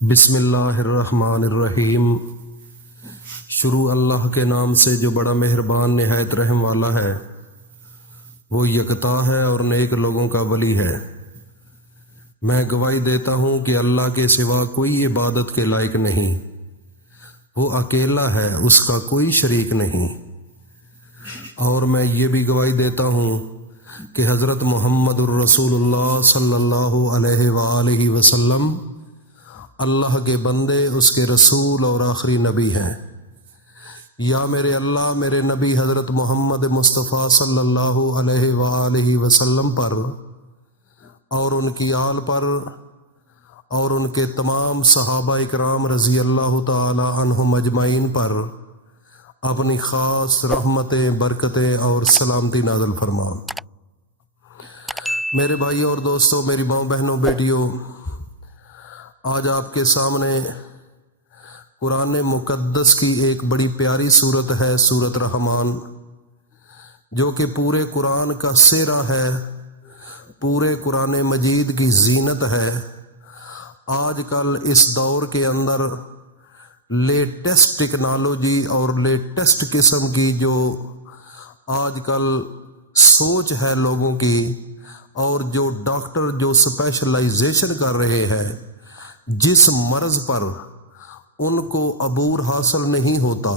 بسم اللہ الرحمن الرحیم۔ شروع اللہ کے نام سے جو بڑا مہربان نہایت رحم والا ہے۔ وہ یکتا ہے اور نیک لوگوں کا ولی ہے۔ میں گواہی دیتا ہوں کہ اللہ کے سوا کوئی عبادت کے لائق نہیں۔ وہ اکیلا ہے، اس کا کوئی شریک نہیں۔ اور میں یہ بھی گواہی دیتا ہوں کہ حضرت محمد الرسول اللہ صلی اللہ علیہ وآلہ وسلم اللہ کے بندے، اس کے رسول اور آخری نبی ہیں۔ یا میرے اللہ میرے نبی حضرت محمد مصطفیٰ صلی اللہ علیہ وآلہ وسلم پر اور ان کی آل پر اور ان کے تمام صحابہ اکرام رضی اللہ تعالی عنہم اجمعین پر اپنی خاص رحمتیں، برکتیں اور سلامتی نازل فرما۔ میرے بھائیوں اور دوستوں، میری ماؤں بہنوں، بیٹیوں، آج آپ کے سامنے قرآن مقدس کی ایک بڑی پیاری صورت ہے، سورۃ رحمان، جو کہ پورے قرآن کا سہرا ہے، پورے قرآن مجید کی زینت ہے۔ آج کل اس دور کے اندر لیٹسٹ ٹیکنالوجی اور لیٹسٹ قسم کی جو آج کل سوچ ہے لوگوں کی، اور جو ڈاکٹر جو اسپیشلائزیشن کر رہے ہیں، جس مرض پر ان کو عبور حاصل نہیں ہوتا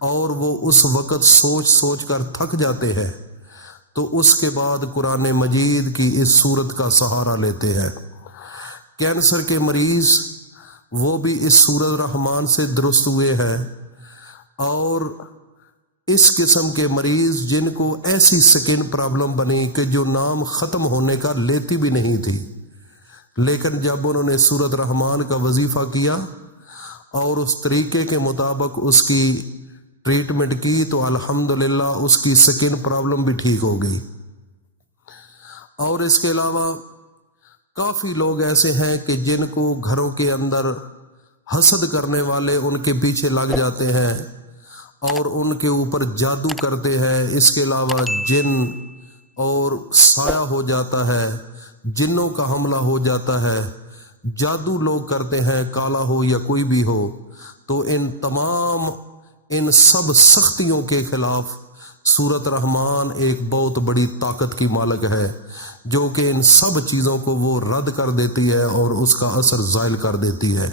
اور وہ اس وقت سوچ کر تھک جاتے ہیں، تو اس کے بعد قرآن مجید کی اس صورت کا سہارا لیتے ہیں۔ کینسر کے مریض وہ بھی اس سورۃ رحمان سے درست ہوئے ہیں، اور اس قسم کے مریض جن کو ایسی سکن پرابلم بنی کہ جو نام ختم ہونے کا لیتی بھی نہیں تھی، لیکن جب انہوں نے سورۃ رحمان کا وظیفہ کیا اور اس طریقے کے مطابق اس کی ٹریٹمنٹ کی، تو الحمدللہ اس کی سکن پرابلم بھی ٹھیک ہو گئی۔ اور اس کے علاوہ کافی لوگ ایسے ہیں کہ جن کو گھروں کے اندر حسد کرنے والے ان کے پیچھے لگ جاتے ہیں اور ان کے اوپر جادو کرتے ہیں۔ اس کے علاوہ جن اور سایہ ہو جاتا ہے، جنوں کا حملہ ہو جاتا ہے، جادو لوگ کرتے ہیں، کالا ہو یا کوئی بھی ہو۔ تو ان سب سختیوں کے خلاف سورۃ رحمان ایک بہت بڑی طاقت کی مالک ہے، جو کہ ان سب چیزوں کو وہ رد کر دیتی ہے اور اس کا اثر زائل کر دیتی ہے۔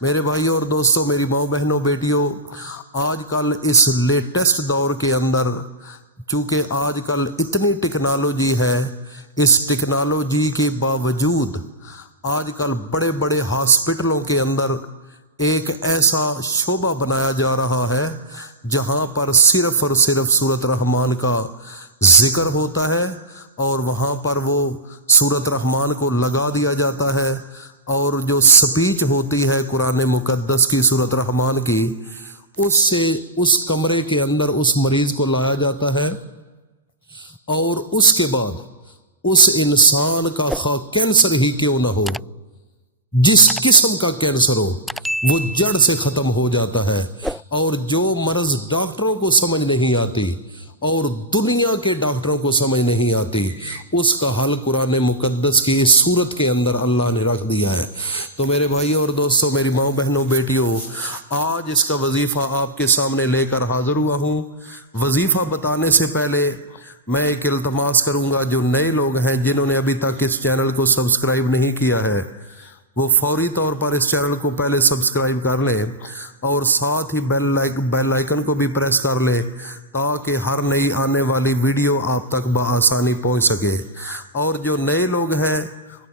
میرے بھائیوں اور دوستوں، میری ماؤں بہنوں، بیٹیوں، آج کل اس لیٹسٹ دور کے اندر چونکہ آج کل اتنی ٹیکنالوجی ہے، اس ٹیکنالوجی کے باوجود آج کل بڑے بڑے ہاسپٹلوں کے اندر ایک ایسا شعبہ بنایا جا رہا ہے جہاں پر صرف اور صرف سورۃ رحمان کا ذکر ہوتا ہے، اور وہاں پر وہ سورۃ رحمان کو لگا دیا جاتا ہے، اور جو سپیچ ہوتی ہے قرآن مقدس کی سورۃ رحمان کی، اس سے اس کمرے کے اندر اس مریض کو لایا جاتا ہے، اور اس کے بعد اس انسان کا خواہ کینسر ہی کیوں نہ ہو، جس قسم کا کینسر ہو، وہ جڑ سے ختم ہو جاتا ہے۔ اور جو مرض ڈاکٹروں کو سمجھ نہیں آتی اور دنیا کے ڈاکٹروں کو سمجھ نہیں آتی، اس کا حل قرآن مقدس کی اس صورت کے اندر اللہ نے رکھ دیا ہے۔ تو میرے بھائیوں اور دوستوں، میری ماؤں بہنوں، بیٹیوں، آج اس کا وظیفہ آپ کے سامنے لے کر حاضر ہوا ہوں۔ وظیفہ بتانے سے پہلے میں ایک التماس کروں گا، جو نئے لوگ ہیں جنہوں نے ابھی تک اس چینل کو سبسکرائب نہیں کیا ہے، وہ فوری طور پر اس چینل کو پہلے سبسکرائب کر لیں، اور ساتھ ہی بیل آئیکن کو بھی پریس کر لیں، تاکہ ہر نئی آنے والی ویڈیو آپ تک بآسانی پہنچ سکے۔ اور جو نئے لوگ ہیں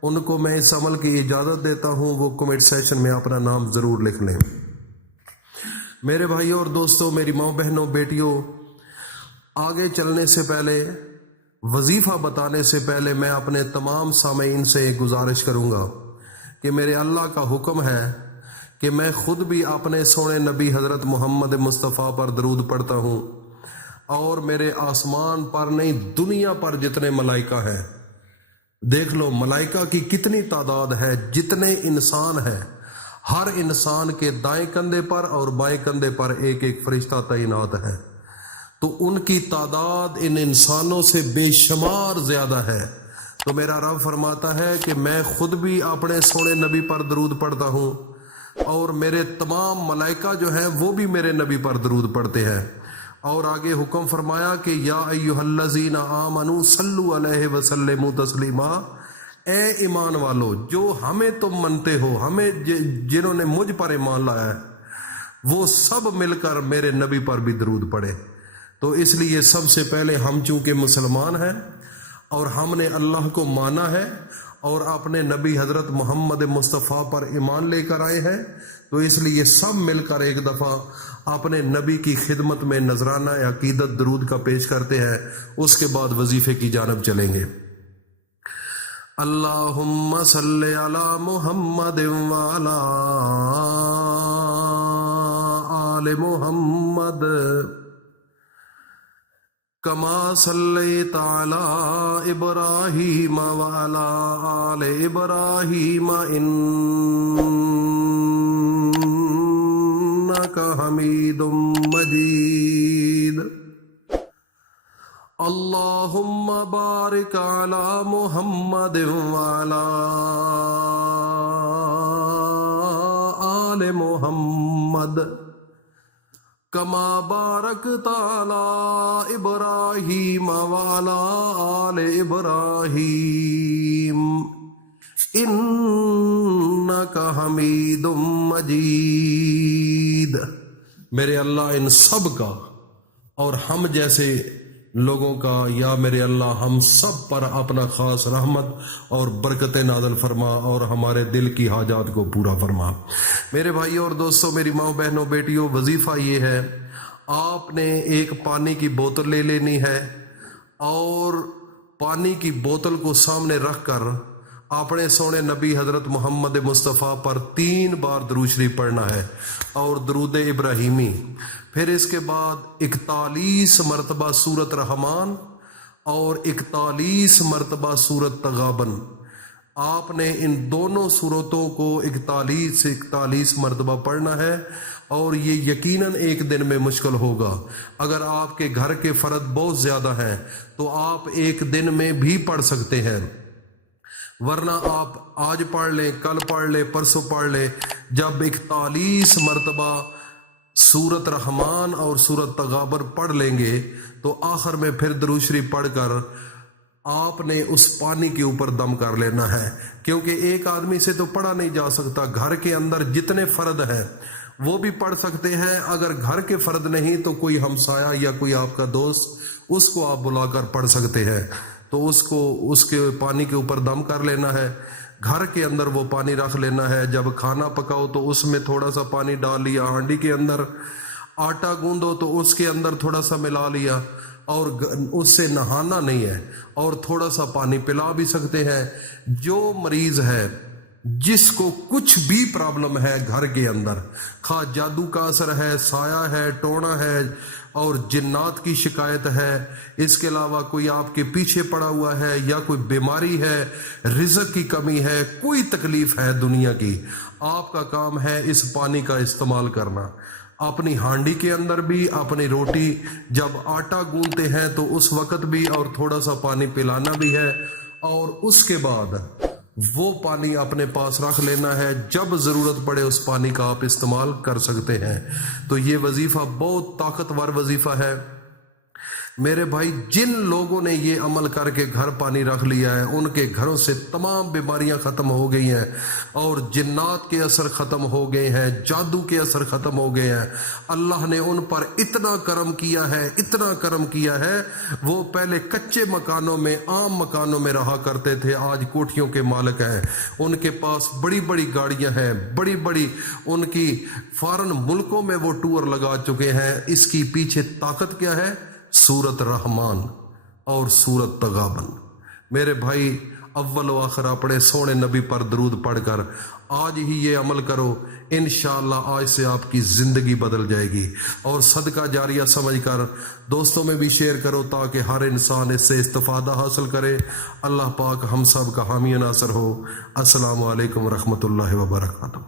ان کو میں اس عمل کی اجازت دیتا ہوں، وہ کمنٹ سیکشن میں اپنا نام ضرور لکھ لیں۔ میرے بھائیوں اور دوستوں، میری ماؤں بہنوں، بیٹیوں، آگے چلنے سے پہلے، وظیفہ بتانے سے پہلے، میں اپنے تمام سامعین سے ایک گزارش کروں گا کہ میرے اللہ کا حکم ہے کہ میں خود بھی اپنے سونے نبی حضرت محمد مصطفیٰ پر درود پڑھتا ہوں، اور میرے آسمان پر نہیں، دنیا پر جتنے ملائکہ ہیں، دیکھ لو ملائکہ کی کتنی تعداد ہے، جتنے انسان ہیں، ہر انسان کے دائیں کندھے پر اور بائیں کندھے پر ایک ایک فرشتہ تعینات ہے، تو ان کی تعداد ان انسانوں سے بے شمار زیادہ ہے۔ تو میرا رب فرماتا ہے کہ میں خود بھی اپنے سونے نبی پر درود پڑھتا ہوں اور میرے تمام ملائکہ جو ہیں وہ بھی میرے نبی پر درود پڑھتے ہیں۔ اور آگے حکم فرمایا کہ یا ایھا الذین آمنوا صلوا علیہ وسلموا تسلیما، اے ایمان والو جو ہمیں تم منتے ہو، ہمیں جنہوں نے مجھ پر ایمان لایا ہے، وہ سب مل کر میرے نبی پر بھی درود پڑھے۔ تو اس لیے سب سے پہلے ہم چونکہ مسلمان ہیں اور ہم نے اللہ کو مانا ہے اور اپنے نبی حضرت محمد مصطفیٰ پر ایمان لے کر آئے ہیں، تو اس لیے سب مل کر ایک دفعہ اپنے نبی کی خدمت میں نذرانہ عقیدت درود کا پیش کرتے ہیں، اس کے بعد وظیفے کی جانب چلیں گے۔ اللہم صلی علی محمد وعلی آل محمد کما صلیت علی ابراہیم وعلی آل ابراہیم انک حمید مجید۔ اللہم بارک علی محمد وعلی آل محمد کما بارکت علی ابراہیم وعلی آل ابراہیم انک حمید مجید۔ میرے اللہ ان سب کا اور ہم جیسے لوگوں کا، یا میرے اللہ ہم سب پر اپنا خاص رحمت اور برکت نازل فرما اور ہمارے دل کی حاجات کو پورا فرما۔ میرے بھائیوں اور دوستوں، میری ماں بہنوں بیٹیوں، وظیفہ یہ ہے، آپ نے ایک پانی کی بوتل لے لینی ہے اور پانی کی بوتل کو سامنے رکھ کر اپنے سونے نبی حضرت محمد مصطفیٰ پر 3 بار درود شریف پڑھنا ہے اور درود ابراہیمی، پھر اس کے بعد 41 مرتبہ سورت رحمان اور 41 مرتبہ سورت تغابن۔ آپ نے ان دونوں سورتوں کو 41 سے 41 مرتبہ پڑھنا ہے، اور یہ یقیناً ایک دن میں مشکل ہوگا۔ اگر آپ کے گھر کے فرد بہت زیادہ ہیں تو آپ ایک دن میں بھی پڑھ سکتے ہیں، ورنہ آپ آج پڑھ لیں، کل پڑھ لیں، پرسوں پڑھ لیں۔ جب 41 مرتبہ سورت رحمان اور سورت تغابن پڑھ لیں گے تو آخر میں پھر درود شریف پڑھ کر آپ نے اس پانی کے اوپر دم کر لینا ہے، کیونکہ ایک آدمی سے تو پڑھا نہیں جا سکتا۔ گھر کے اندر جتنے فرد ہیں وہ بھی پڑھ سکتے ہیں، اگر گھر کے فرد نہیں تو کوئی ہمسایہ یا کوئی آپ کا دوست، اس کو آپ بلا کر پڑھ سکتے ہیں۔ تو اس کے پانی کے اوپر دم کر لینا ہے، گھر کے اندر وہ پانی رکھ لینا ہے۔ جب کھانا پکاؤ تو اس میں تھوڑا سا پانی ڈال لیا، ہانڈی کے اندر آٹا گوندو تو اس کے اندر تھوڑا سا ملا لیا، اور اس سے نہانا نہیں ہے، اور تھوڑا سا پانی پلا بھی سکتے ہیں۔ جو مریض ہے، جس کو کچھ بھی پرابلم ہے گھر کے اندر، خواہ جادو کا اثر ہے، سایہ ہے، ٹونا ہے اور جنات کی شکایت ہے، اس کے علاوہ کوئی آپ کے پیچھے پڑا ہوا ہے یا کوئی بیماری ہے، رزق کی کمی ہے، کوئی تکلیف ہے دنیا کی، آپ کا کام ہے اس پانی کا استعمال کرنا۔ اپنی ہانڈی کے اندر بھی، اپنی روٹی جب آٹا گوندتے ہیں تو اس وقت بھی، اور تھوڑا سا پانی پلانا بھی ہے، اور اس کے بعد وہ پانی اپنے پاس رکھ لینا ہے۔ جب ضرورت پڑے اس پانی کا آپ استعمال کر سکتے ہیں۔ تو یہ وظیفہ بہت طاقتور وظیفہ ہے میرے بھائی۔ جن لوگوں نے یہ عمل کر کے گھر پانی رکھ لیا ہے، ان کے گھروں سے تمام بیماریاں ختم ہو گئی ہیں، اور جنات کے اثر ختم ہو گئے ہیں، جادو کے اثر ختم ہو گئے ہیں۔ اللہ نے ان پر اتنا کرم کیا ہے، اتنا کرم کیا ہے، وہ پہلے کچے مکانوں میں، عام مکانوں میں رہا کرتے تھے، آج کوٹھیوں کے مالک ہیں۔ ان کے پاس بڑی بڑی گاڑیاں ہیں، بڑی بڑی ان کی فارن ملکوں میں وہ ٹور لگا چکے ہیں۔ اس کی پیچھے طاقت کیا ہے؟ سورت رحمان اور سورت تغابن۔ میرے بھائی، اول و آخر اپنے سونے نبی پر درود پڑھ کر آج ہی یہ عمل کرو، انشاءاللہ آج سے آپ کی زندگی بدل جائے گی۔ اور صدقہ جاریہ سمجھ کر دوستوں میں بھی شیئر کرو تاکہ ہر انسان اس سے استفادہ حاصل کرے۔ اللہ پاک ہم سب کا حامی و ناصر ہو۔ السلام علیکم ورحمۃ اللہ وبرکاتہ۔